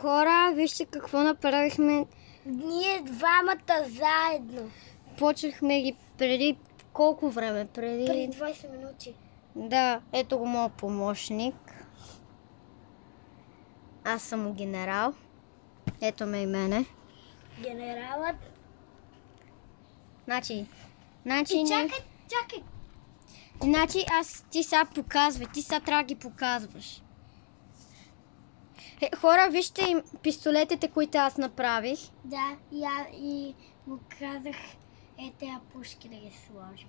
Хора, вижте какво направихме. Ние двамата заедно. Почнахме ги преди колко време? Преди 20 минути. Да, ето го моят помощник. Аз съм генерал. Ето ме и мене. Генералът. Значи. Чакай. Значи ти сега показвай. Ти сега трябва да ги показваш. Хора, вижте им пистолетите, които аз направих. Да, и му казах, тези пушки да ги сложим.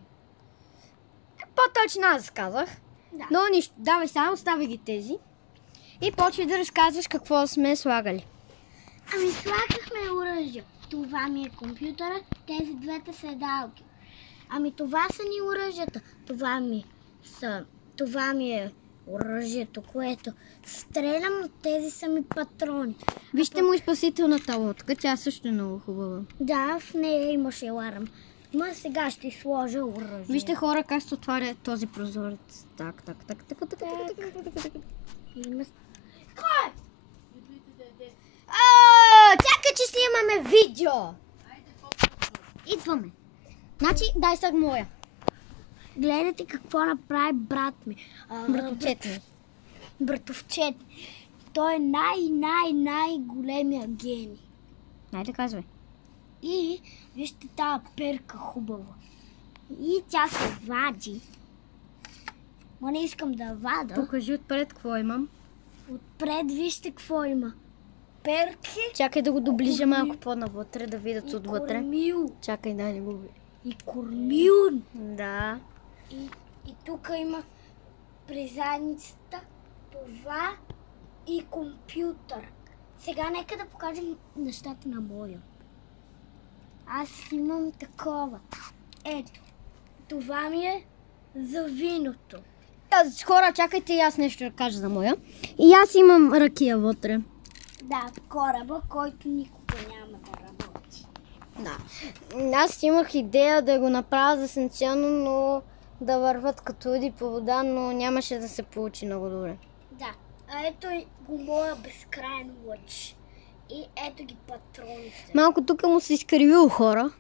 По-точно аз казах. Да. Но нищо. Давай сега, остави ги тези. И почвай да разказваш какво сме слагали. Ами слагахме оръжие. Това ми е компютъра, тези двете седалки. Ами това са ни оръжията. Това ми е оръжието, което стрелям, тези са ми патрони. Вижте му и спасителната лодка, тя също е много хубава. Да, в нея имаше аларм. Ма сега ще сложа оръжие. Вижте хора как се отваря този прозорец. Так. Има... Чакай, че снимаме видео! Идваме. Значи, дай сега моя. Гледайте какво направи брат ми. Братовчет ми. Братовчет. Той е най-големия гений. Найде казвай. И вижте тази перка хубава. И тя се вади. Ма не искам да вада. Покажи отпред какво имам. Отпред вижте какво има. Перки. Чакай да го доближа малко по-навътре, да видят отвътре. Кормил. Чакай да не го видя. И кормил. Да. И тук има при задницата това и компютър. Сега нека да покажем нещата на моя. Аз имам такова. Ето. Това ми е за виното. Хора, чакайте и аз нещо да кажа за моя. И аз имам ракия вътре. Да, кораба, който никога няма да работи. Да. Аз имах идея да го направя дистанционно, но да върват като уди по вода, но нямаше да се получи много добре. Да. А ето го моя безкрайен лъч. И ето ги патроните. Малко тук му се изкривил хора.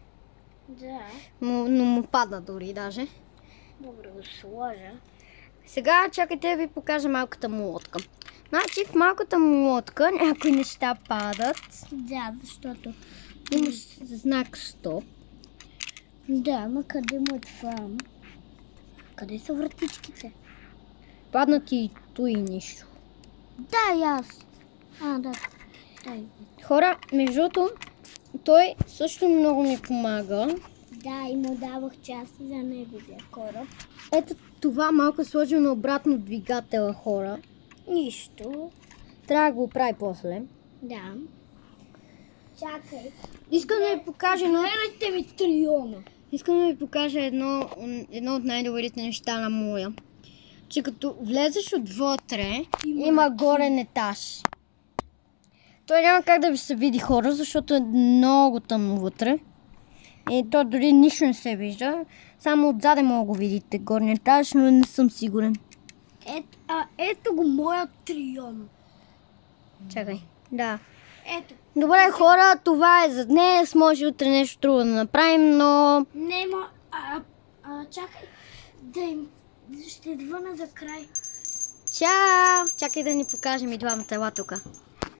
Да. Но му падна дори даже. Добре го сложа. Сега чакайте да ви покажа малката му лодка. Значи в малката му лодка някои неща падат. Да, защото Имаш знак стоп. да, ма къде му е това? Къде са вратичките? Паднат и той нищо. Да, и аз. Да. Хора, между другото, той също много ми помага. Да, и му давах части за неговия кораб. Ето това малко сложим на обратно двигателя, хора. Нищо. Трябва да го прави после. Да. Чакай. Искам да ви покажа Гледайте ми триона. Искам да ви покажа едно от най-добрите неща на моя. Че като влезеш отвътре, има горен етаж. Той няма как да ви се види хора, защото е много тъмно вътре. И то дори нищо не се вижда. Само отзаде мога го видите горния етаж, но не съм сигурен. Ето го моят трион. Чакай. Да. Ето. Добре, хора, това е за днес. Може утре нещо друго да направим, но... Нема. Чакай. Ще звъна за край. Чао! Чакай да ни покажем и двамата. Ела тука.